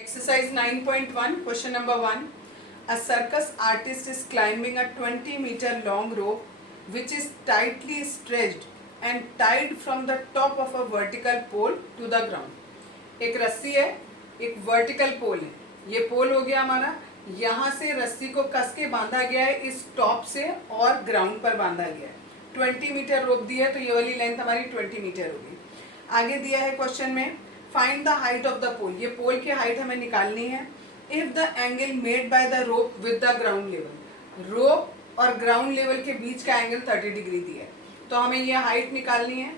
Exercise 9.1, question number 1. A circus artist is climbing a 20-meter long rope which is tightly stretched and tied from the top of a vertical pole to the ground. एक रस्सी है, एक vertical पोल है. ये पोल हो गया हमारा. यहाँ से रस्सी को कस के बांधा गया है इस टॉप से और ग्राउंड पर बांधा गया है. 20 मीटर रोप दी है तो ये वाली लेंथ हमारी 20 मीटर होगी. आगे दिया है क्वेश्चन में find the height of the pole. ये पोल की हाइट हमें निकालनी है. If the angle made by the rope with the ground level, rope और ग्राउंड लेवल के बीच का एंगल 30 डिग्री दिया है तो हमें ये हाइट निकालनी है.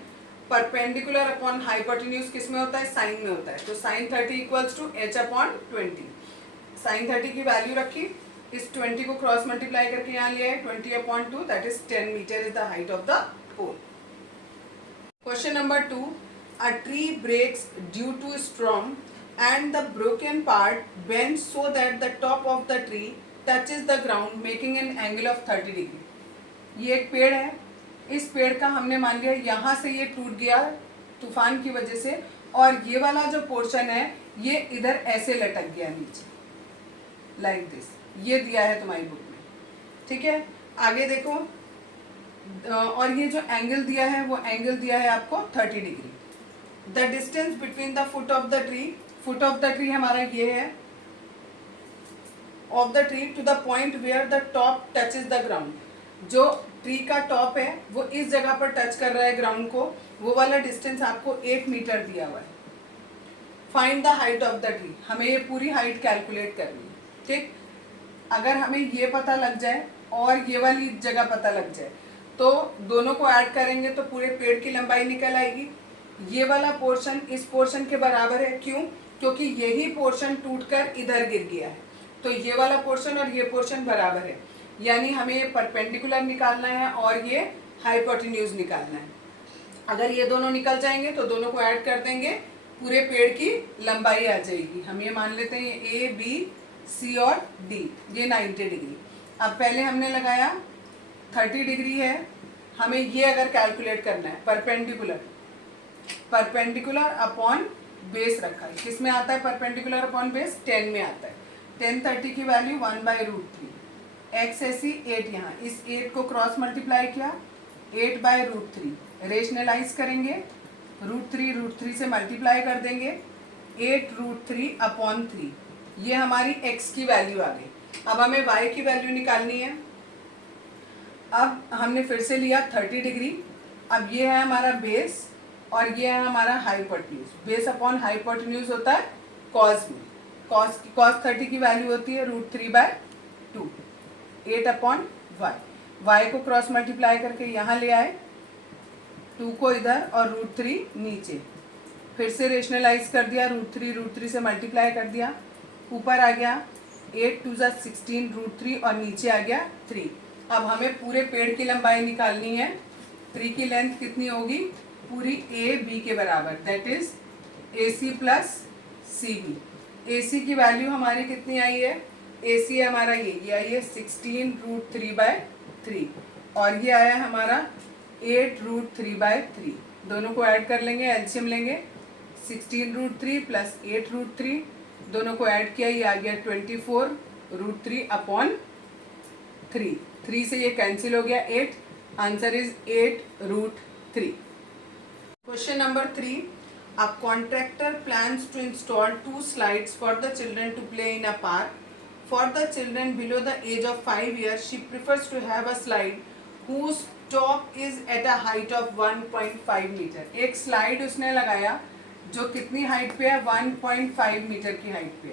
परपेंडिकुलर अपॉन हाइपोटेन्यूज किस में होता है? साइन में होता है. तो sine 30 equals to h upon 20. Sine 30 की वैल्यू रखी, इस 20 को क्रॉस मल्टीप्लाई करके यहाँ लिया है. 20 upon 2 that is 10 metre is the height of the pole. Question number 2. A tree breaks due to storm and the broken part bends so that the top of the tree touches the ground making an angle of 30 degree. ये एक पेड़ है. इस पेड़ का हमने मान लिया यहाँ से ये टूट गया तूफान की वजह से और ये वाला जो पोर्शन है ये इधर ऐसे लटक गया नीचे लाइक दिस. ये दिया है तुम्हारी बुक में. ठीक है, आगे देखो. और ये जो एंगल दिया है वो एंगल दिया है आपको 30 degree. The distance between the foot of the tree, foot of the tree हमारा ये है, of the tree to the point where the top touches the ground. जो ट्री का टॉप है वो इस जगह पर टच कर रहा है ग्राउंड को, वो वाला डिस्टेंस आपको 8 मीटर दिया हुआ है. Find the height of the tree. हमें ये पूरी हाइट कैलकुलेट करनी है. ठीक, अगर हमें ये पता लग जाए और ये वाली जगह पता लग जाए तो दोनों को ऐड करेंगे तो पूरे पेड़ की लंबाई निकल आएगी. ये वाला पोर्शन इस पोर्शन के बराबर है. क्यों? क्योंकि यही पोर्शन टूटकर इधर गिर गया है तो ये वाला पोर्शन और ये पोर्शन बराबर है. यानी हमें ये परपेंडिकुलर निकालना है और ये हाइपोटेन्यूज निकालना है. अगर ये दोनों निकल जाएंगे तो दोनों को ऐड कर देंगे, पूरे पेड़ की लंबाई आ जाएगी. हम ये मान लेते हैं ए बी सी और डी, ये 90 डिग्री. अब पहले हमने लगाया 30 डिग्री है. हमें ये अगर कैलकुलेट करना है परपेंडिकुलर, परपेंडिकुलर अपॉन बेस रखा है. किस में आता है परपेंडिकुलर अपॉन बेस? 10 में आता है. 10 30 की वैल्यू 1/√3. एक्स ऐसी 8 यहाँ, इस 8 को क्रॉस मल्टीप्लाई किया 8/√3. रेशनलाइज करेंगे, √3 से मल्टीप्लाई कर देंगे 8√3 अपॉन 3. ये हमारी x की वैल्यू आ गई. अब हमें y की वैल्यू निकालनी है. अब हमने फिर से लिया 30 डिग्री. अब ये है हमारा बेस और ये है हमारा हाइपोटेन्यूज. बेस अपॉन हाइपोटेन्यूज होता है कॉस में. कॉस 30 की वैल्यू होती है √3/2, 8 अपॉन y. y को क्रॉस मल्टीप्लाई करके यहाँ ले आए, 2 को इधर और √3 नीचे. फिर से रेशनलाइज कर दिया, √3 से मल्टीप्लाई कर दिया, ऊपर आ गया 8 2 16 √3 और नीचे आ गया 3. अब हमें पूरे पेड़ की लंबाई निकालनी है. ट्री की लेंथ कितनी होगी? पूरी ए बी के बराबर, that is A C plus C B. A C की वैल्यू हमारी कितनी आई है? ए सी है हमारा ये आई है 16√3/3 और ये आया हमारा 8√3/3. दोनों को ऐड कर लेंगे, एलसीएम लेंगे. 16√3 प्लस 8√3, दोनों को ऐड किया, ये आ गया 24√3 अपॉन 3. 3 से ये कैंसिल हो गया 8. Answer is 8√3. Question number 3. A contractor plans to install 2 slides for the children to play in a park. For the children below the age of 5 years, she prefers to have a slide whose top is at a height of 1.5 meter. एक slide उसने लगाया जो कितनी height पे है? 1.5 metre की height पे.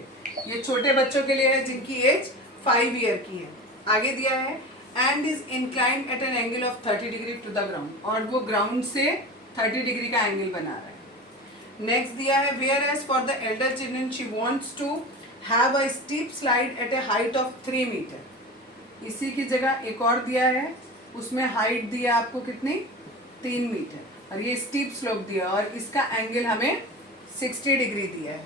ये छोटे बच्चों के लिए है जिनकी एज 5 ईयर की है. आगे दिया है and is inclined at an angle of 30 degree to the ground, और वो ग्राउंड से 30 डिग्री का एंगल बना रहा है. नेक्स्ट दिया है whereas for the elder children she wants to have a steep slide at a height of 3 metre. इसी की जगह एक और दिया है, उसमें हाइट दिया आपको कितनी? 3 मीटर और ये स्टीप स्लोप दिया और इसका एंगल हमें 60 डिग्री दिया है.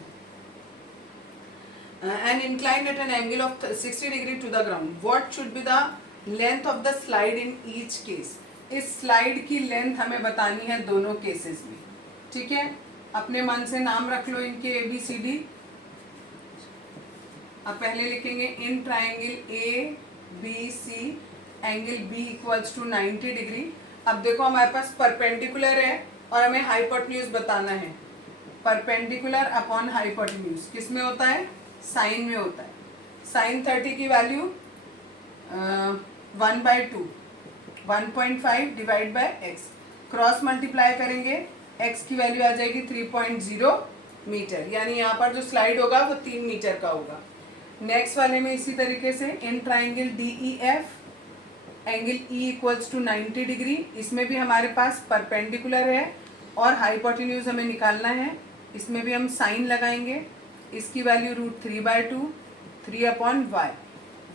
And inclined at an angle of 60 degree to the ground. What should be the length of the slide in each case. इस स्लाइड की लेंथ हमें बतानी है दोनों केसेस में. ठीक है, अपने मन से नाम रख लो इनके ABCD. अब पहले लिखेंगे in triangle A B C angle B equals to 90 degree. अब देखो हमारे पास परपेंडिकुलर है और हमें हाइपोटेन्यूज बताना है। परपेंडिकुलर अपॉन हाइपोटेन्यूज किस में होता है? साइन में होता है। साइन 30 की value 1/2 1.5 divide by x, cross multiply करेंगे एक्स की वैल्यू आ जाएगी 3.0 मीटर, यानी यहाँ पर जो स्लाइड होगा वो 3 मीटर का होगा। नेक्स्ट वाले में इसी तरीके से in triangle D E F angle E equals to 90 degree, इसमें भी हमारे पास परपेंडिकुलर है और हाइपोटेन्यूज हमें निकालना है। इसमें भी हम साइन लगाएंगे, इसकी वैल्यू √3/2 3/y,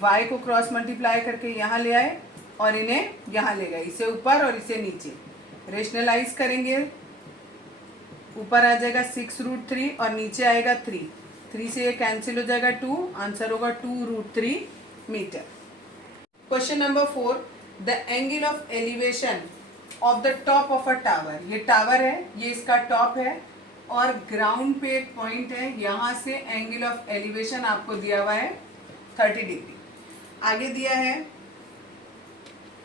y को क्रॉस मल्टीप्लाई करके यहाँ ले आए और इन्हें यहाँ ले गए, इसे ऊपर और इसे नीचे। रेशनलाइज करेंगे, ऊपर आ जाएगा 6√3 और नीचे आएगा 3 से ये कैंसिल हो जाएगा 2, आंसर होगा 2√3 metre. Question number 4, the angle of elevation of the top of a tower. ये टावर है, ये इसका टॉप है और ग्राउंड पे एक पॉइंट है, यहाँ से एंगल ऑफ एलिवेशन आपको दिया हुआ है 30 डिग्री। आगे दिया है,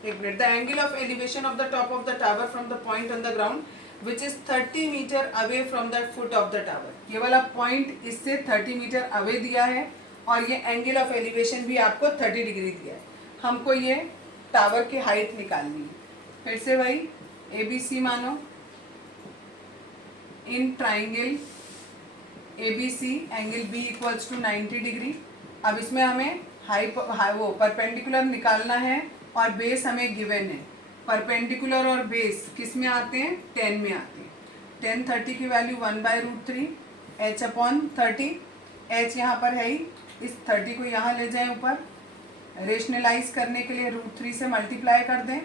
एक minute, the angle of elevation of the top of the tower from the point on the ground which is 30 metre away from the foot of the tower. ये वाला पॉइंट इससे 30 मीटर अवे दिया है और ये एंगल ऑफ एलिवेशन भी आपको 30 degree दिया है। हमको ये टावर की हाइट निकालनी है। फिर से भाई ए बी सी मानो, in triangle A B C angle B equals to 90 degree. अब इसमें हमें वो परपेंडिकुलर निकालना है और बेस हमें गिवन है। परपेंडिकुलर और बेस किस में आते हैं? 10 में आते हैं। 10 30 की वैल्यू 1/√3 h/30, h यहाँ पर है ही, इस 30 को यहाँ ले जाएं ऊपर। रेशनलाइज करने के लिए √3 से मल्टीप्लाई कर दें,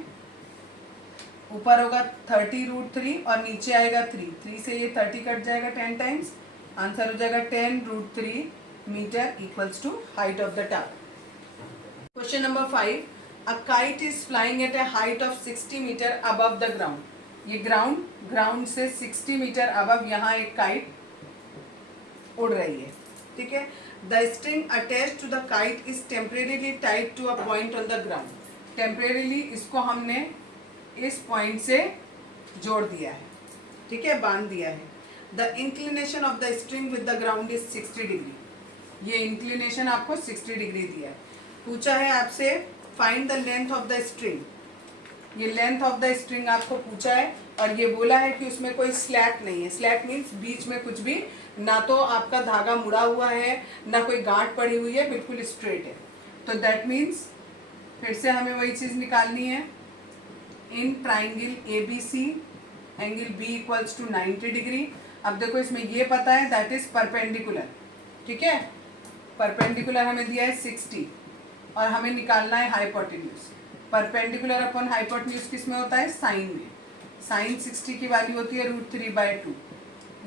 ऊपर होगा 30√3 और नीचे आएगा 3 से ये 30 कट जाएगा 10 टाइम्स, आंसर हो जाएगा 10√3 metre equals to height of the tower. Question number 5, a kite is flying at a height of 60 metre above the ground. ये ग्राउंड से 60 मीटर अबव यहाँ एक काइट उड़ रही है, ठीक है। The string attach to the kite is temporarily tied to a point on the ground. Temporarily इसको हमने इस पॉइंट से जोड़ दिया है, ठीक है, बांध दिया है। The inclination of the string with the ground is 60 degree. ये इंक्लिनेशन आपको 60 डिग्री दिया है। पूछा है आपसे find the length of the string. ये लेंथ ऑफ द स्ट्रिंग आपको पूछा है और ये बोला है कि उसमें कोई स्लैट नहीं है। स्लैट मीन्स बीच में कुछ भी, ना तो आपका धागा मुड़ा हुआ है ना कोई गांठ पड़ी हुई है, बिल्कुल स्ट्रेट है। तो दैट मीन्स फिर से हमें वही चीज़ निकालनी है। In triangle A B C angle B equals to 90 degree. अब देखो इसमें ये पता है दैट इज परपेंडिकुलर, ठीक है। परपेंडिकुलर हमें दिया है 60 और हमें निकालना है हाइपोटेन्यूज। परपेंडिकुलर अपॉन हाइपोटेन्यूज किस में होता है? साइन में। साइन 60 की वैल्यू होती है √3/2,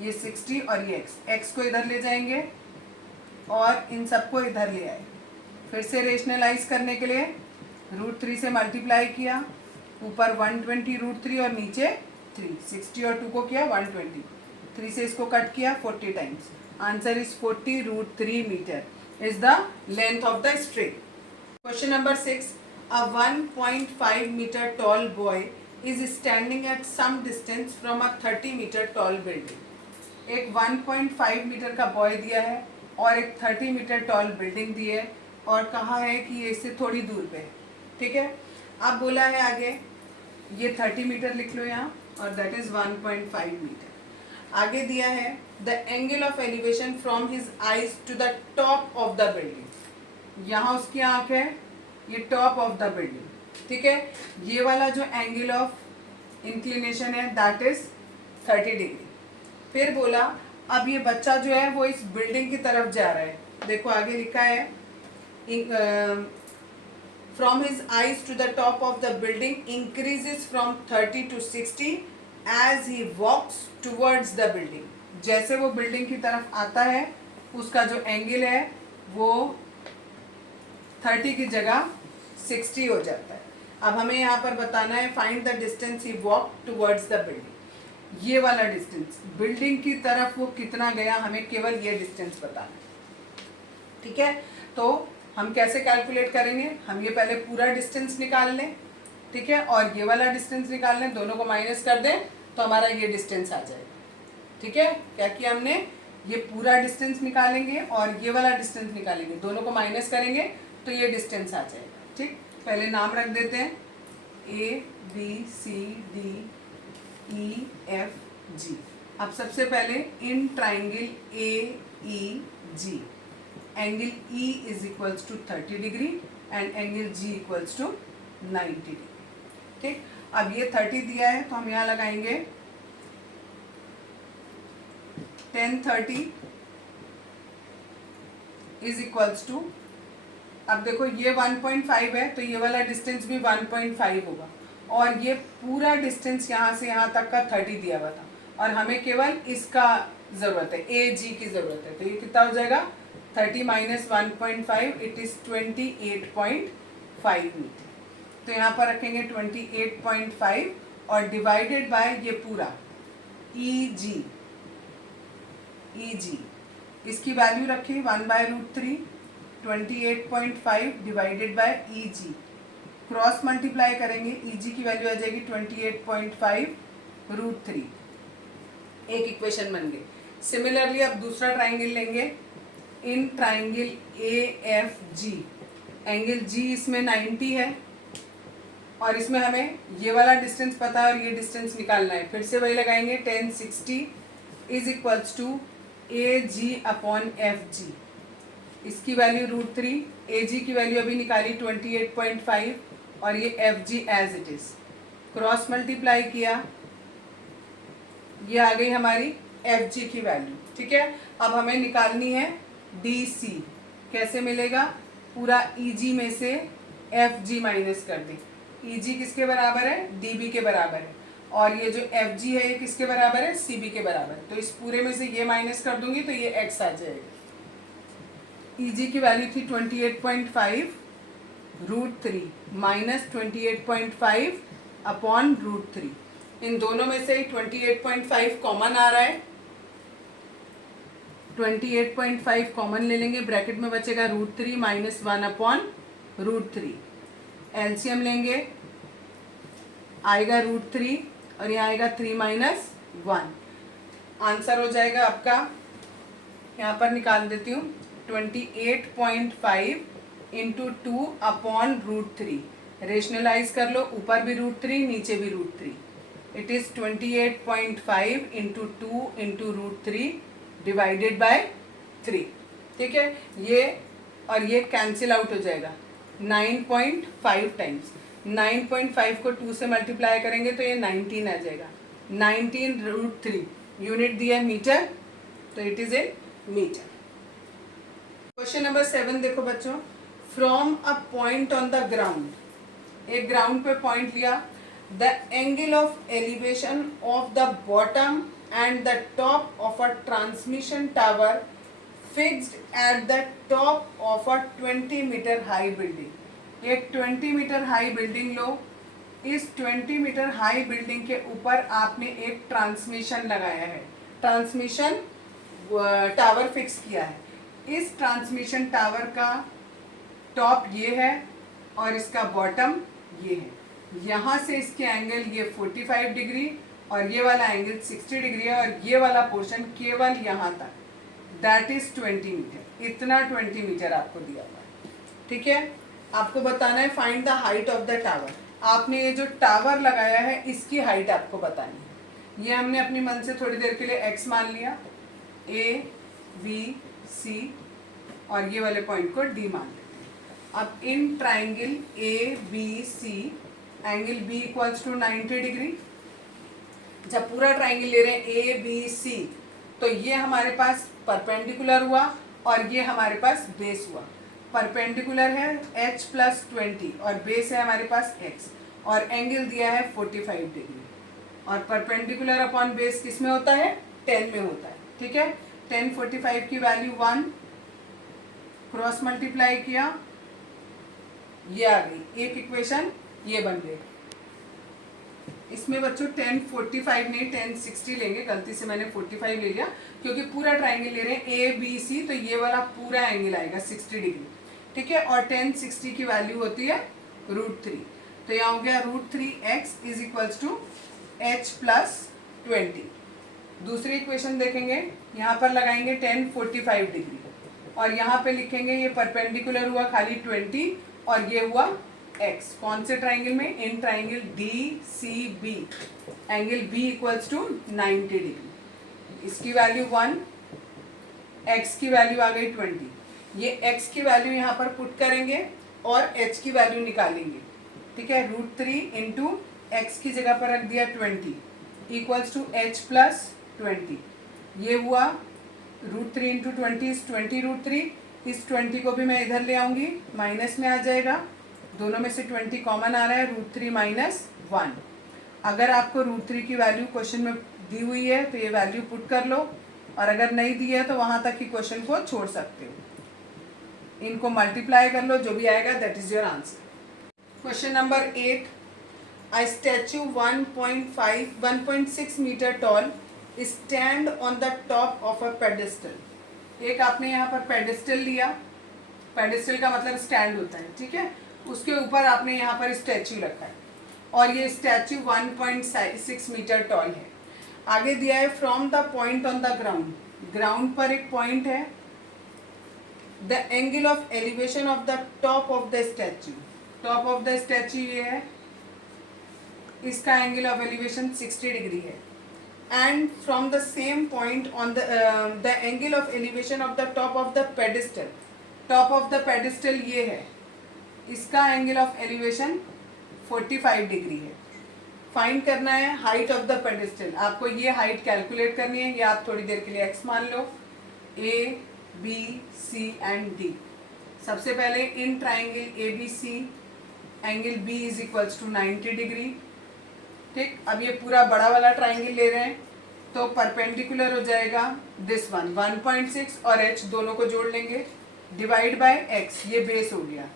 ये 60 और ये x को इधर ले जाएंगे और इन सबको इधर ले आए। फिर से रेशनलाइज करने के लिए √3 से मल्टीप्लाई किया, ऊपर 120 √3 और नीचे 3, 60 और 2 को किया 120, 3 से इसको कट किया 40 times, answer is 40√3 metre is the length of the string. Question number 6, a 1.5 metre tall boy is standing at some distance from a 30 metre tall building. एक 1.5 मीटर का बॉय दिया है और एक 30 मीटर टॉल बिल्डिंग दी है और कहा है कि ये इससे थोड़ी दूर पे है, ठीक है। अब बोला है आगे ये 30 मीटर लिख लो यहाँ और दैट इज 1.5 मीटर। आगे दिया है the angle of elevation from his eyes to the top of the building. यहाँ उसकी आँख है, ये टॉप ऑफ द बिल्डिंग, ठीक है। ये वाला जो एंगल ऑफ इंक्लिनेशन है दैट इज 30 डिग्री। फिर बोला अब ये बच्चा जो है वो इस बिल्डिंग की तरफ जा रहा है। देखो आगे लिखा है from his eyes to the top of the building increases from 30 to 60 as he walks towards the building. जैसे वो बिल्डिंग की तरफ आता है उसका जो एंगल है वो 30 की जगह 60 हो जाता है। अब हमें यहाँ पर बताना है find the distance he walk towards the building. ये वाला डिस्टेंस बिल्डिंग की तरफ वो कितना गया, हमें केवल ये डिस्टेंस बताना है। ठीक है, तो हम कैसे कैलकुलेट करेंगे, हम ये पहले पूरा डिस्टेंस निकाल लें, ठीक है, और ये वाला डिस्टेंस निकाल लें, दोनों को माइनस कर दें तो हमारा ये डिस्टेंस आ जाएगा। ठीक है, क्या किया हमने, ये पूरा डिस्टेंस निकालेंगे और ये वाला डिस्टेंस निकालेंगे, दोनों को माइनस करेंगे तो ये डिस्टेंस आ जाएगा। ठीक, पहले नाम रख देते हैं ABCDEFG। अब सबसे पहले in triangle AEG angle E is equals to 30 degree and angle G equals to 90 degree. ठीक, अब ये 30 दिया है तो हम यहाँ लगाएंगे 1030 इज इक्वल्स टू, अब देखो ये 1.5 है तो ये वाला डिस्टेंस भी 1.5 होगा, और ये पूरा डिस्टेंस यहाँ से यहाँ तक का 30 दिया हुआ था और हमें केवल इसका ज़रूरत है, AG की ज़रूरत है, तो ये कितना हो जाएगा 30 माइनस 1.5 इट इज़ 28.5 मीटर। तो यहाँ पर रखेंगे 28.5 और डिवाइडेड बाय ये पूरा EG इसकी वैल्यू रखी 1/√3, 28.5 divided by EG, cross multiply करेंगे EG की वैल्यू आ जाएगी 28.5√3, एक इक्वेशन बन गई। सिमिलरली अब दूसरा ट्राइंगल लेंगे, in triangle AFG angle G इसमें 90 है और इसमें हमें ये वाला डिस्टेंस पता है और ये डिस्टेंस निकालना है, फिर से वही लगाएंगे 1060 इज इक्वल्स टू AG/FG, इसकी वैल्यू √3, AG की वैल्यू अभी निकाली 28.5 और ये FG as it is, cross multiply किया, ये आ गई हमारी FG की वैल्यू। ठीक है, अब हमें निकालनी है DC, कैसे मिलेगा, पूरा EG में से FG माइनस कर दें, EG किसके बराबर है, DB के बराबर है, और ये जो FG है ये किसके बराबर है, CB के बराबर है, तो इस पूरे में से ये माइनस कर दूंगी तो ये X आ जाएगा। EG की वैल्यू थी 28.5√3 माइनस 28.5 अपॉन √3, इन दोनों में से 28.5 कॉमन आ रहा है, 28.5 कॉमन ले लेंगे, ब्रैकेट में बचेगा √3 माइनस 1 अपॉन √3, एलसीएम लेंगे आएगा √3 और यहाँ आएगा 3 माइनस 1, आंसर हो जाएगा आपका, यहाँ पर निकाल देती हूँ 28.5 इंटू 2 अपॉन √3, रेशनलाइज कर लो, ऊपर भी √3 नीचे भी √3, it is 28.5 into 2 into √3 divided by 3। ठीक है, ये और ये कैंसिल आउट हो जाएगा 9.5 टाइम्स, 9.5 को 2 से मल्टीप्लाई करेंगे तो ये 19 आ जाएगा, 19√3 यूनिट दिया है मीटर, तो it is in metre. Question number 7 देखो बच्चों, from a point on the ground, एक ग्राउंड पे पॉइंट लिया, the angle of elevation of the bottom and the top of a transmission tower fixed at the top of a 20 metre high building. एक 20 metre high building लो, इस 20 metre high building के ऊपर आपने एक transmission लगाया है, transmission tower fix किया है, इस ट्रांसमिशन टावर का टॉप ये है और इसका बॉटम ये है, यहाँ से इसके एंगल ये 45 डिग्री और ये वाला एंगल 60 डिग्री है और ये वाला पोर्शन केवल यहाँ तक, दैट इज 20 मीटर, इतना 20 मीटर आपको दिया हुआ है। ठीक है, आपको बताना है find the height of the tower, आपने ये जो टावर लगाया है इसकी हाइट आपको बतानी है, ये हमने अपनी मन से थोड़ी देर के लिए x मान लिया, ABC और ये वाले पॉइंट को D मान लेते हैं। अब in triangle ABC angle B equals to 90 degree, जब पूरा ट्राइंगल ले रहे हैं ABC तो ये हमारे पास परपेंडिकुलर हुआ और ये हमारे पास बेस हुआ, परपेंडिकुलर है h प्लस 20 और बेस है हमारे पास x और एंगल दिया है 45 डिग्री, और परपेंडिकुलर अपॉन बेस किस में होता है, 10 में होता है। ठीक है, 10 45 की वैल्यू 1, क्रॉस मल्टीप्लाई किया, ये आ गई एक इक्वेशन, ये बन गई। इसमें बच्चों 1045 नहीं 1060 लेंगे, गलती से मैंने 45 ले लिया क्योंकि पूरा ट्राइंगल ले रहे हैं ए बी सी, तो ये वाला पूरा एंगल आएगा 60 डिग्री, ठीक है। और 1060 की वैल्यू होती है √3, तो यहाँ हो गया √3x is equals to h plus 20। दूसरी इक्वेशन देखेंगे, यहाँ पर लगाएंगे 1045 डिग्री और यहाँ पे लिखेंगे ये परपेंडिकुलर हुआ खाली 20 और ये हुआ x, कौन से ट्राइंगल में, in triangle DCB, angle B equals to 90 degree. इसकी वैल्यू 1, x की वैल्यू आ गई 20, ये x की वैल्यू यहाँ पर पुट करेंगे और h की वैल्यू निकालेंगे, ठीक है। √3 इंटू x की जगह पर रख दिया 20 इक्वल्स टू h प्लस 20, ये हुआ √3 इंटू 20 20 √3, इस 20 को भी मैं इधर ले आऊंगी, माइनस में आ जाएगा, दोनों में से 20 कॉमन आ रहा है, √3 माइनस 1। अगर आपको √3 की वैल्यू क्वेश्चन में दी हुई है तो ये वैल्यू पुट कर लो, और अगर नहीं दी है तो वहाँ तक ही क्वेश्चन को छोड़ सकते हो, इनको मल्टीप्लाई कर लो, जो भी आएगा that is your answer. Question number 8, a statue 1.6 metre tall stand on the top of a pedestal. एक आपने यहाँ पर पेडेस्टल लिया, पेडेस्टल का मतलब स्टैंड होता है, ठीक है, उसके ऊपर आपने यहाँ पर स्टैच्यू रखा है और ये स्टैच्यू 1.6 मीटर टॉल है। आगे दिया है from the point on the ground, ground पर एक पॉइंट है, the angle of elevation of the top of the statue, top of the statue ये है, इसका एंगल ऑफ एलिवेशन 60 डिग्री है, and from the same point on the angle of elevation of the top of the pedestal, top of the pedestal ये है, इसका angle of elevation 45 degree है। Find करना है हाइट ऑफ द पेडिस्टल, आपको ये height calculate करनी है, ये आप थोड़ी देर के लिए x मान लो, A B C and D। सबसे पहले in triangle ABC angle B is equals to 90 degree, ठीक। अब ये पूरा बड़ा वाला ट्राइंगल ले रहे हैं तो परपेंडिकुलर हो जाएगा दिस वन 1.6 और h दोनों को जोड़ लेंगे, डिवाइड बाय x, ये बेस हो गया,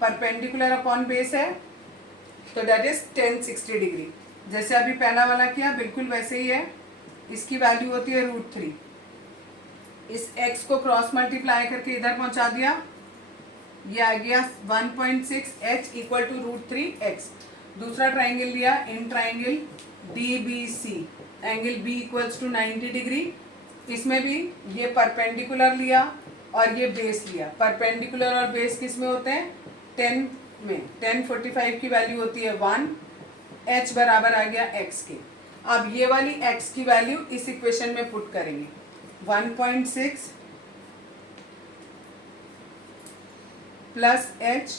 परपेंडिकुलर अपॉन बेस है तो दैट इज 1060 डिग्री। जैसे अभी पहला वाला किया बिल्कुल वैसे ही है, इसकी वैल्यू होती है √3, इस x को क्रॉस मल्टीप्लाई करके इधर पहुंचा दिया, ये आ गया 1.6h इक्वल टू √3x। दूसरा ट्राइंगल लिया, in triangle DBC angle B equals to 90 degree, इसमें भी ये परपेंडिकुलर लिया और ये बेस लिया, परपेंडिकुलर और बेस किस में होते हैं, 10 में, 1045 की वैल्यू होती है 1, h बराबर आ गया x के। अब ये वाली x की वैल्यू इस इक्वेशन में पुट करेंगे, 1.6 plus h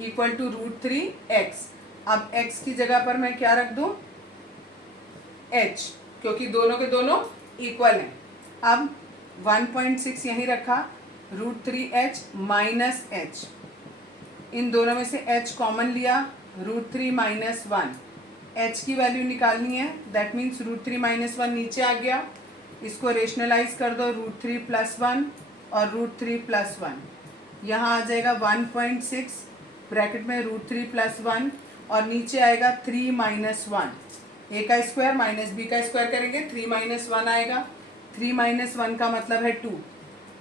equal to √3x। अब x की जगह पर मैं क्या रख दूं, h, क्योंकि दोनों के दोनों इक्वल हैं। अब 1.6 यहीं रखा, √3h माइनस h, इन दोनों में से h कॉमन लिया, √3 माइनस 1, h की वैल्यू निकालनी है, दैट मीन्स √3 माइनस 1 नीचे आ गया, इसको रेशनलाइज कर दो, √3 प्लस 1 और √3 प्लस 1, यहाँ आ जाएगा 1.6 ब्रैकेट में √3 प्लस 1 और नीचे आएगा 3 माइनस 1, a का स्क्वायर माइनस b का स्क्वायर करेंगे, 3 माइनस 1 आएगा, 3 माइनस 1 का मतलब है 2,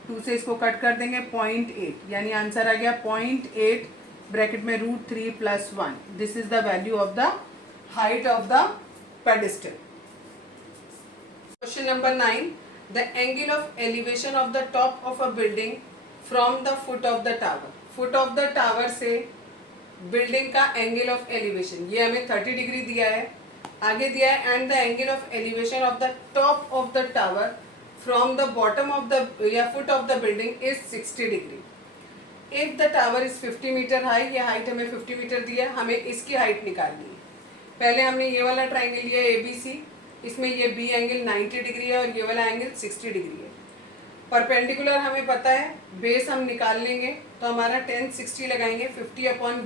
2 से इसको कट कर देंगे 0.8, यानी आंसर आ गया 0.8 ब्रैकेट में √3 plus 1। This is the value of the height of the pedestal. Question number 9, the angle of elevation of the top of a building from the foot of the tower, foot of the tower से building का angle of elevation, ये हमें 30 degree दिया है, आगे दिया है and the angle of elevation of the top of the tower from the bottom of the या foot of the building is 60 degree. If the tower is 50 metre high, ये height हमें 50 मीटर दिया, हमें इसकी हाइट निकालनी है। पहले हमने ये वाला ट्राइंगल लिया ABC, इसमें ये B एंगल 90 डिग्री है और ये वाला एंगल 60 डिग्री है। परपेंडिकुलर हमें पता है, बेस हम निकाल लेंगे तो हमारा 1060 लगाएंगे, 50 अपॉन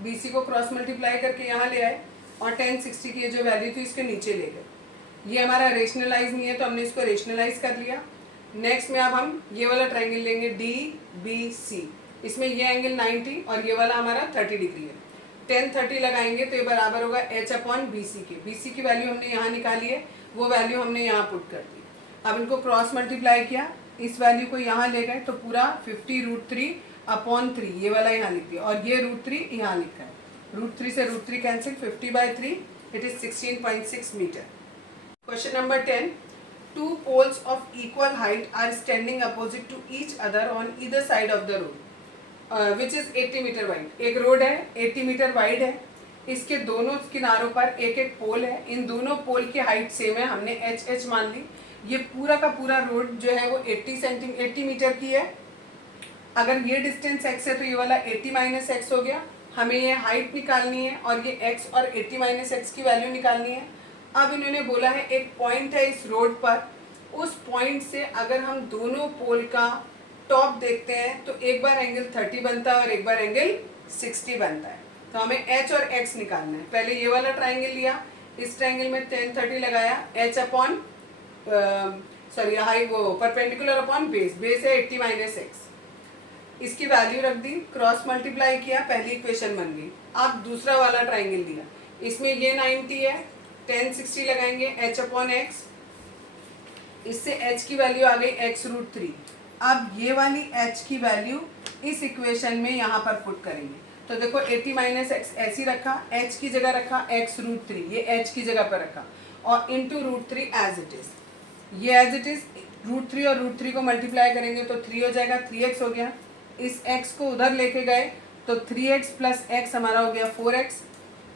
BC को क्रॉस मल्टीप्लाई करके यहाँ ले आए और 1060 की जो वैल्यू थी इसके नीचे ले गए। ये हमारा रेशनलाइज नहीं है तो हमने इसको रेशनलाइज कर लिया। नेक्स्ट में अब हम ये वाला ट्राइंगल लेंगे DBC, इसमें ये एंगल 90 और ये वाला हमारा 30 डिग्री है। 1030 लगाएंगे तो ये बराबर होगा h अपॉन बी सी के। बी सी की वैल्यू हमने यहाँ निकाली है, वो वैल्यू हमने यहाँ पुट कर दी। अब इनको क्रॉस मल्टीप्लाई किया, इस वैल्यू को यहाँ ले गए तो पूरा 50√3 अपॉन 3 ये वाला यहाँ लिख दिया, और ये √3 यहाँ लिखा है। √3 से √3 cancel, 50/3 it is 16.6 metre. Question number 10, two poles of equal height are standing opposite to each other on either side of the road which is 80 metre wide. एक रोड है 80 मीटर वाइड है, इसके दोनों किनारों पर एक एक पोल है, इन दोनों पोल की हाइट सेम है, हमने एच एच मान ली। ये पूरा का पूरा रोड जो है वो 80 मीटर की है। अगर ये डिस्टेंस x है तो ये वाला 80 माइनस एक्स हो गया। हमें ये हाइट निकालनी है और ये x और 80 माइनस एक्स की वैल्यू निकालनी है। अब इन्होंने बोला है एक पॉइंट है इस रोड पर, उस पॉइंट से अगर हम दोनों पोल का टॉप देखते हैं तो एक बार एंगल 30 बनता है और एक बार एंगल 60 बनता है। तो हमें h और x निकालना है। पहले ये वाला ट्राइंगल लिया, इस ट्राइंगल में 1030 लगाया, h अपॉन सॉरी हाई वो परपेंडिकुलर अपॉन बेस, बेस है 80 माइनस एक्स, इसकी वैल्यू रख दी, क्रॉस मल्टीप्लाई किया, पहली इक्वेशन बन गई। अब दूसरा वाला ट्राइंगल लिया, इसमें ये 90 है, 1060 लगाएंगे, h अपॉन एक्स, इससे h की वैल्यू आ गई x√3। अब ये वाली h की वैल्यू इस इक्वेशन में यहाँ पर पुट करेंगे। तो देखो 80 माइनस एक्स ऐसी रखा, h की जगह रखा x√3, ये h की जगह पर रखा, और इंटू √3 एज इट इज। ये एज इट इज √3 और √3 को मल्टीप्लाई करेंगे तो 3 हो जाएगा, 3x हो गया। इस x को उधर लेके गए तो 3x प्लस x हमारा हो गया 4x।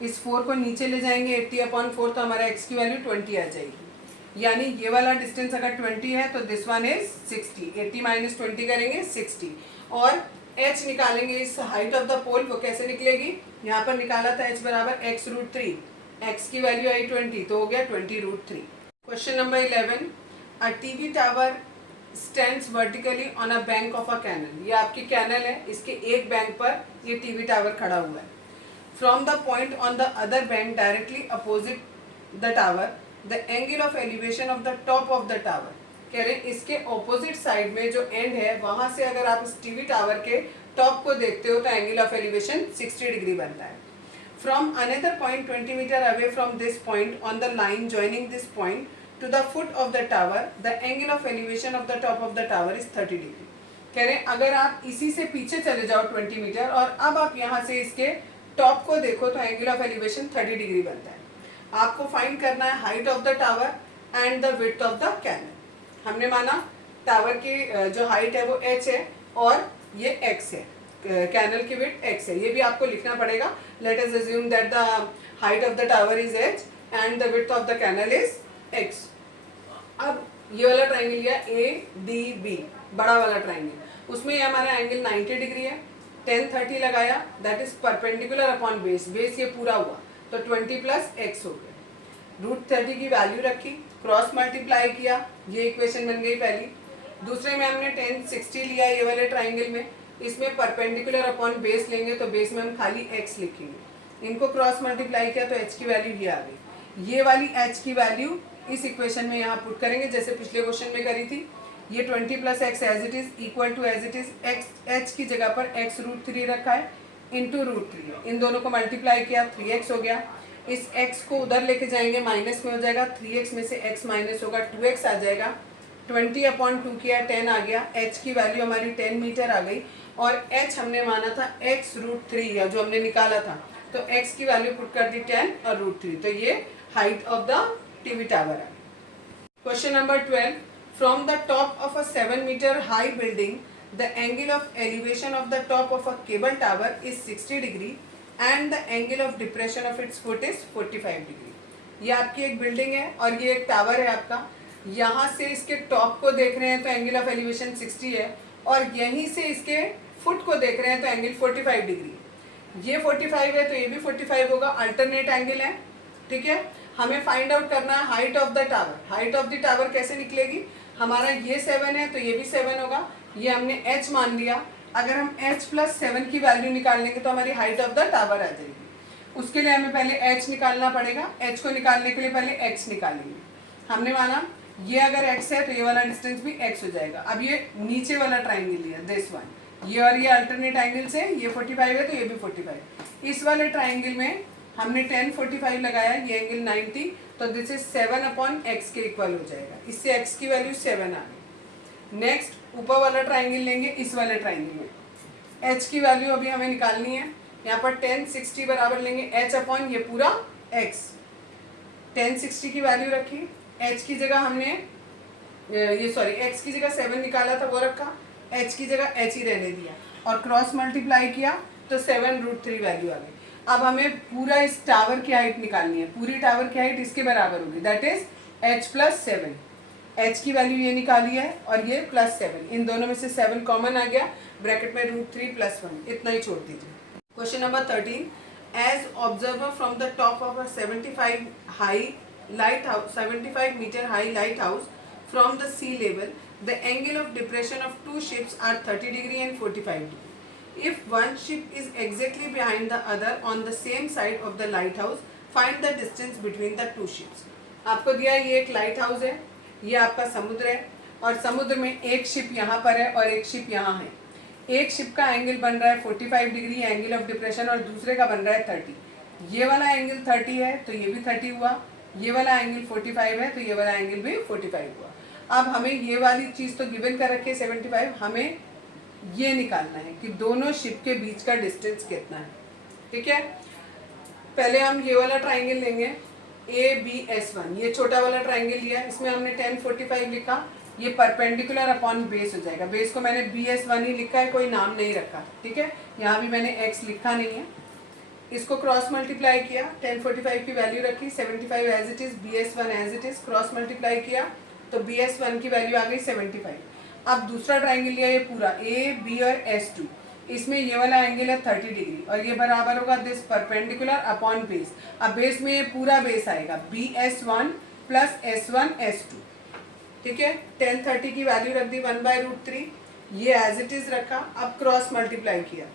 इस 4 को नीचे ले जाएंगे 80/4 तो हमारा x की वैल्यू 20 आ जाएगी। यानी ये वाला डिस्टेंस अगर 20 है तो दिस वन इज 60। 80 माइनस 20 करेंगे 60, और h निकालेंगे इस हाइट ऑफ द पोल, वो कैसे निकलेगी, यहाँ पर निकाला था h बराबर x√3, x की वैल्यू आई 20 तो हो गया 20√3। Question number 11, a TV tower stands vertically on a bank of a canal. ये आपकी कैनल है, इसके एक बैंक पर ये टीवी टावर खड़ा हुआ है। From the point on the other bank directly opposite the tower the angle of elevation of the top of the tower. कह रहे हैं इसके ऑपोजिट साइड में जो एंड है वहां से अगर आप इस टीवी टावर के टॉप को देखते हो तो एंगल ऑफ एलिवेशन 60 डिग्री बनता है। From another point 20 metre away from this point on the line joining this point to the foot of the tower, the angle of elevation of the top of the tower is 30 degree। कह रहे हैं अगर आप इसी से पीछे चले जाओ 20 मीटर और अब आप यहाँ से इसके टॉप को देखो तो एंगल ऑफ एलिवेशन 30 डिग्री बनता है। आपको फाइंड करना है height of the tower and the width of the canal. हमने माना टावर की जो हाइट है वो h है और ये x है, कैनल की विड्थ x है, ये भी आपको लिखना पड़ेगा। Let us assume that the height of the tower is h and the width of the canal is x। अब ये वाला ट्राइंगल लिया ADB, बड़ा वाला ट्राइंगल, उसमें ये हमारा एंगल 90 डिग्री है, 1030 लगाया, that is perpendicular upon base, base ये पूरा हुआ तो 20 प्लस x हो गया। √30 की वैल्यू रखी, क्रॉस मल्टीप्लाई किया, ये इक्वेशन बन गई पहली। दूसरे में हमने 1060 लिया ये वाले ट्राइंगल में, इसमें परपेंडिकुलर अपॉन बेस लेंगे तो बेस में हम खाली x लिखेंगे। इनको क्रॉस मल्टीप्लाई किया तो h की वैल्यू ये आ गई। ये वाली h की वैल्यू इस इक्वेशन में यहाँ पुट करेंगे जैसे पिछले क्वेश्चन में करी थी। ये 20 plus X as it is equal to as it is x की जगह पर x√3 रखा है इंटू √3, इन दोनों को मल्टीप्लाई किया 3x हो गया। इस x को उधर लेके जाएंगे माइनस में हो जाएगा, 3x में से x माइनस होगा 2x आ जाएगा, 20/2 किया 10 आ गया, h की वैल्यू हमारी 10 मीटर आ गई, और h हमने माना था x√3 या जो हमने निकाला था, तो x की वैल्यू पुट कर दी 10 और √3, तो ये height of the TV tower है। Question number 12, from the top of a 7 metre high building the angle of elevation of the top of a cable tower is 60 degree and the angle of depression of its foot is 45 degree. ये आपकी एक building है और ये एक tower है आपका, यहाँ से इसके टॉप को देख रहे हैं तो एंगल ऑफ एलिवेशन 60 है, और यहीं से इसके फुट को देख रहे हैं तो एंगल 45 डिग्री। ये 45 है तो ये भी 45 होगा, अल्टरनेट एंगल है, ठीक है। हमें फाइंड आउट करना है height of the tower. Height of the tower कैसे निकलेगी, हमारा ये 7 है तो ये भी 7 होगा, ये हमने h मान लिया। अगर हम h प्लस 7 की वैल्यू निकाल लेंगे तो हमारी हाइट ऑफ द टावर आ जाएगी। उसके लिए हमें पहले h निकालना पड़ेगा, h को निकालने के लिए पहले x निकालेंगे। हमने माना ये अगर x है तो ये वाला डिस्टेंस भी x हो जाएगा। अब ये नीचे वाला ट्राइंगल लिया, दिस वन, ये और ये अल्टरनेट एंगल्स है, ये 45 है तो ये भी 45। इस वाले ट्राइंगल में हमने tan 45 लगाया, ये एंगल 90, तो दिस इज 7/x के इक्वल हो जाएगा। इससे x की वैल्यू 7 आ गई। नेक्स्ट ऊपर वाला ट्राइंगल लेंगे, इस वाले ट्राइंगल में h की वैल्यू अभी हमें निकालनी है। यहाँ पर tan 60 बराबर लेंगे h/ ये पूरा x। tan 60 की वैल्यू रखी, h की जगह हमने x की जगह 7 निकाला था वो रखा, h की जगह h ही रहने दिया और क्रॉस मल्टीप्लाई किया तो 7√3 वैल्यू आ गई। अब हमें पूरा इस टावर की हाइट निकालनी है, पूरी टावर की हाइट इसके बराबर होगी, दैट इज h+7। h की वैल्यू ये निकाली है और ये +7, इन दोनों में से 7 कॉमन आ गया, ब्रैकेट में √3 + 1, इतना ही छोड़ दीजिए। Question number 13, as observer from the top of a 75 metre high lighthouse from the sea level, the angle of depression of two ships are 30 degree and 45 degree. If one ship is exactly behind the other on the same side of the lighthouse, find the distance between the two ships. आपको दिया ये एक light house है, ये आपका समुद्र है और समुद्र में एक शिप यहाँ पर है और एक शिप यहाँ है। एक शिप का एंगल बन रहा है 45 डिग्री एंगल ऑफ डिप्रेशन और दूसरे का बन रहा है 30। ये वाला एंगल 30 है तो ये भी 30 हुआ, ये वाला एंगल 45 है तो ये वाला एंगल भी 45 हुआ। अब हमें ये वाली चीज़ तो गिवन कर रखी है 75, हमें ये निकालना है कि दोनों शिप के बीच का डिस्टेंस कितना है। ठीक है, पहले हम ये वाला ट्राइंगल लेंगे ABS1, ये छोटा वाला ट्राइंगल लिया, इसमें हमने tan 45 लिखा, ये परपेंडिकुलर अपॉन बेस हो जाएगा। बेस को मैंने BS1 ही लिखा है, कोई नाम नहीं रखा। ठीक है, यहाँ भी मैंने x लिखा नहीं है। इसको क्रॉस मल्टीप्लाई किया, tan 45 की वैल्यू रखी, 75 as it is, BS1 as it is, cross multiply किया तो BS1 की वैल्यू आ गई 75। अब दूसरा ट्राइंगल लिया ये पूरा AB और S2, इसमें ये वाला एंगल है 30 डिग्री और ये बराबर होगा दिस परपेंडिकुलर अपॉन बेस। अब बेस में ये पूरा बेस आएगा BS1 + S1 S2। ठीक है, tan 30 की वैल्यू रख दी 1/√3, ये एज इट इज रखा। अब क्रॉस मल्टीप्लाई किया,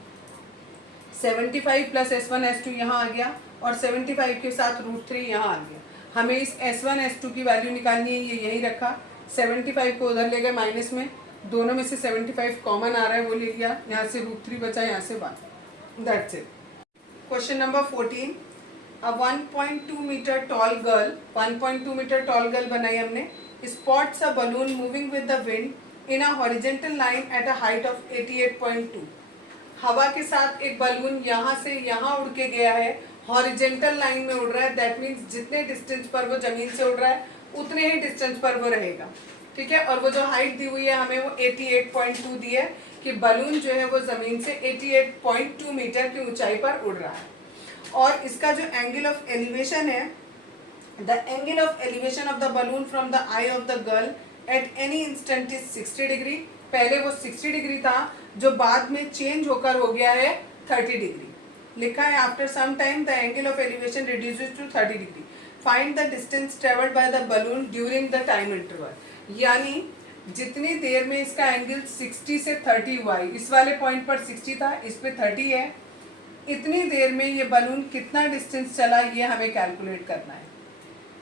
75 + S1 S2 यहाँ आ गया और 75 के साथ √3 यहाँ आ गया। हमें इस S1 S2 की वैल्यू निकालनी है, ये यही रखा, 75 को उधर ले गए माइनस में, दोनों में से 75 कॉमन आ रहा है वो ले लिया, यहाँ से √3 बचा, यहाँ से 1, that's it. Question number 14, a 1.2 metre tall girl, 1.2 metre tall girl बनाई हमने, spots a balloon moving with the wind in a horizontal line at a height of 88.2। हवा के साथ एक बलून यहाँ से यहाँ उड़ के गया है, हॉरिजेंटल लाइन में उड़ रहा है, दैट मीन्स जितने डिस्टेंस पर वो जमीन से उड़ रहा है उतने ही डिस्टेंस पर वो रहेगा। ठीक है, और वो जो हाइट दी हुई है हमें वो 88.2 दी है कि बलून जो है वो जमीन से 88.2 मीटर की ऊंचाई पर उड़ रहा है। और इसका जो एंगल ऑफ एलिवेशन है, the angle of elevation of the balloon from the I of the girl at any instant is 60 degree. पहले वो 60 डिग्री था जो बाद में चेंज होकर हो गया है 30 डिग्री। लिखा है after some time the angle of elevation reduces to 30 degree, find the distance travelled by the balloon during the time interval. यानी जितनी देर में इसका एंगल 60 से 30 हुआ है, इस वाले पॉइंट पर 60 था, इस पे 30 है, इतनी देर में ये बलून कितना डिस्टेंस चला ये हमें कैलकुलेट करना है।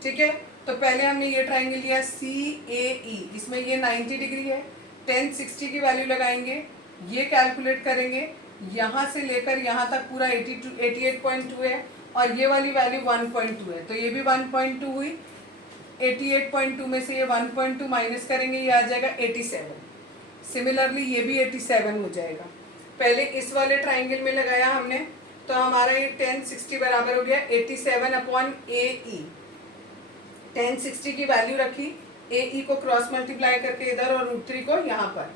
ठीक है, तो पहले हमने ये ट्राइंगल लिया CAE, इसमें ये 90 डिग्री है, tan 60 की वैल्यू लगाएंगे, ये कैलकुलेट करेंगे, यहाँ से लेकर यहाँ तक पूरा 88.2 है और ये वाली वैल्यू 1.2 है, तो ये भी 1.2 हुई। 88.2 में से ये 1.2 माइनस करेंगे, ये आ जाएगा 87। सिमिलरली ये भी 87 हो जाएगा। पहले इस वाले ट्राइंगल में लगाया हमने तो हमारा ये tan 60 बराबर हो गया 87/AE। tan 60 की वैल्यू रखी, AE को क्रॉस मल्टीप्लाई करके इधर और √3 को यहाँ पर।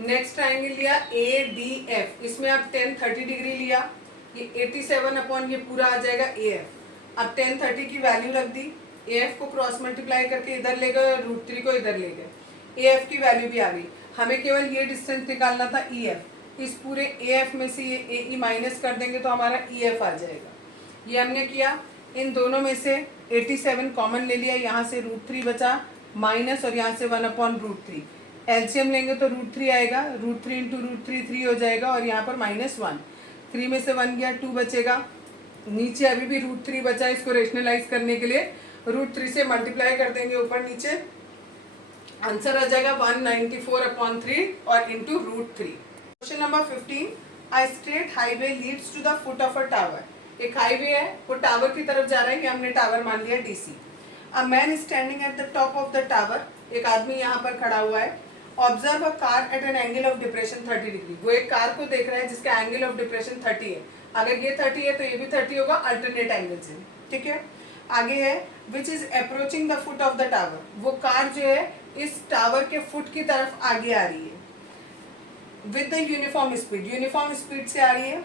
नेक्स्ट ट्राइंगल लिया ADF, इसमें अब tan 30 डिग्री लिया, ये 87 ये पूरा आ जाएगा AF। अब tan 30 की वैल्यू रख दी, AF को क्रॉस मल्टीप्लाई करके इधर ले गए, √3 को इधर ले गए, AF की वैल्यू भी आ गई। हमें केवल ये डिस्टेंस निकालना था EF, इस पूरे AF में से ये AE माइनस कर देंगे तो हमारा EF आ जाएगा। ये हमने किया, इन दोनों में से 87 कॉमन ले लिया, यहाँ से √3 बचा माइनस और यहाँ से 1/√3, एलसीएम लेंगे तो √3 आएगा, √3 × √3 3 हो जाएगा और यहाँ पर -1, 3 में से 1 गया 2 बचेगा, नीचे अभी भी √3 बचा, इसको रेशनलाइज करने के लिए √3 से मल्टीप्लाई कर देंगे ऊपर नीचे, आंसर आ जाएगा 194/3 और into √3। Question number 15, a straight highway leads to the foot of a tower. एक हाईवे है, वो टावर की तरफ जा रहा है, ये हमने टावर मान लिया DC. A man standing at the top of the tower, एक आदमी यहाँ पर खड़ा हुआ है। Observe a car eight an angle of depression 30 degree, वो एक कार को देख रहा है जिसका एंगल ऑफ डिप्रेशन 30 है। अगर ये 30 है तो ये भी 30 होगा, अल्टरनेट एंगल से। ठीक है, आगे है which is approaching the foot of the tower, वो कार जो है इस टावर के फुट की तरफ आगे आ रही है with the uniform speed, uniform speed से आ रही है।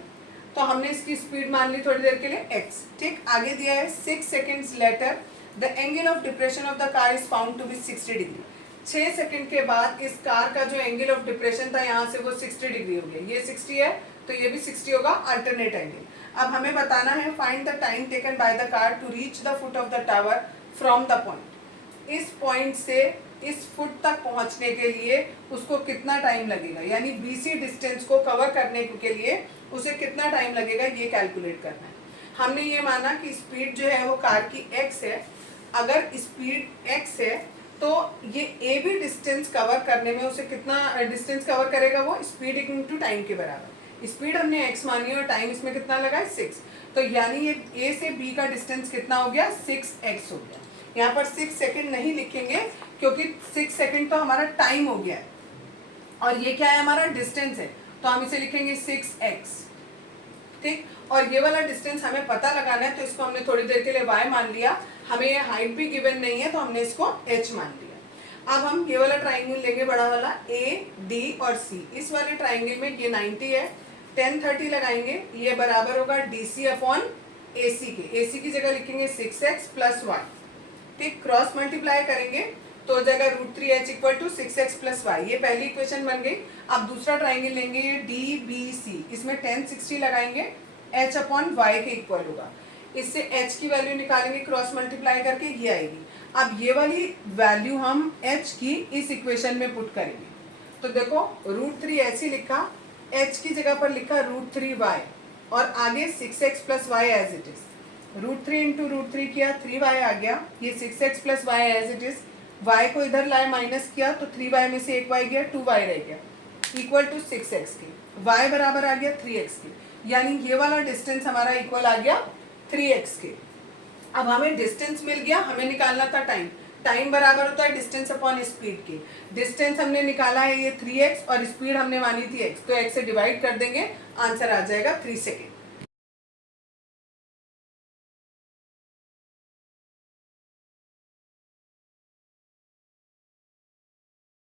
तो हमने इसकी स्पीड मान ली थोड़ी देर के लिए x। ठीक, आगे दिया है 6 seconds later the angle of depression of the car is found to be 60 degree. 6 second के बाद इस कार का जो एंगल ऑफ डिप्रेशन था यहाँ से वो 60 डिग्री हो गया। ये 60 है तो ये भी 60 होगा, अल्टरनेट एंगल। अब हमें बताना है find the time taken by the car to reach the foot of the tower from the point. इस पॉइंट से इस फुट तक पहुंचने के लिए उसको कितना टाइम लगेगा, यानी BC डिस्टेंस को कवर करने के लिए उसे कितना टाइम लगेगा, ये कैलकुलेट करना है। हमने ये माना कि स्पीड जो है वो कार की x है। अगर स्पीड x है तो ये a भी डिस्टेंस कवर करने में उसे कितना डिस्टेंस कवर करेगा, वो स्पीड इक्वल टू टाइम के बराबर। स्पीड हमने x मानी और टाइम इसमें कितना लगा है 6, तो यानी ये a से b का डिस्टेंस कितना हो गया, 6x हो गया। यहाँ पर 6 सेकेंड नहीं लिखेंगे क्योंकि 6 सेकेंड तो हमारा टाइम हो गया है और ये क्या है, हमारा डिस्टेंस है, तो हम इसे लिखेंगे 6x। ठीक, और ये वाला डिस्टेंस हमें पता लगाना है तो इसको हमने थोड़ी देर के लिए y मान लिया। हमें ये हाइट भी गिवन नहीं है तो हमने इसको h मान लिया। अब हम ये वाला ट्राइंगल लेंगे, बड़ा वाला A, D और C। इस वाले ट्राइंगल में ये 90 है, 10 30 लगाएंगे, ये बराबर होगा DC अपॉन AC के। AC की जगह लिखेंगे 6x प्लस y। ठीक, क्रॉस मल्टीप्लाई करेंगे तो जगह √3h equal to 6x plus Y, ये पहली इक्वेशन बन गई। अब दूसरा ट्राइंगल लेंगे, ये DBC, इसमें 10 60 लगाएंगे, h अपॉन वाई के इक्वल होगा। इससे h की वैल्यू निकालेंगे क्रॉस मल्टीप्लाई करके, ये आएगी। अब ये वाली वैल्यू हम h की इस इक्वेशन में पुट करेंगे, तो देखो √3h ही लिखा, h की जगह पर लिखा √3y और आगे 6x plus Y as it is. √3 into √3 किया, 3y आ गया, ये 6x plus Y as it is. y को इधर लाए माइनस किया तो 3y में से 1y गया, 2y रह गया, इक्वल टू 6x के। y बराबर आ गया 3x के, यानी ये वाला डिस्टेंस हमारा इक्वल आ गया 3x के। अब हमें डिस्टेंस मिल गया, हमें निकालना था टाइम। टाइम बराबर होता है डिस्टेंस अपॉन स्पीड के। डिस्टेंस हमने निकाला है ये 3x और स्पीड हमने मानी थी x, तो x से डिवाइड कर देंगे, आंसर आ जाएगा 3 सेकेंड।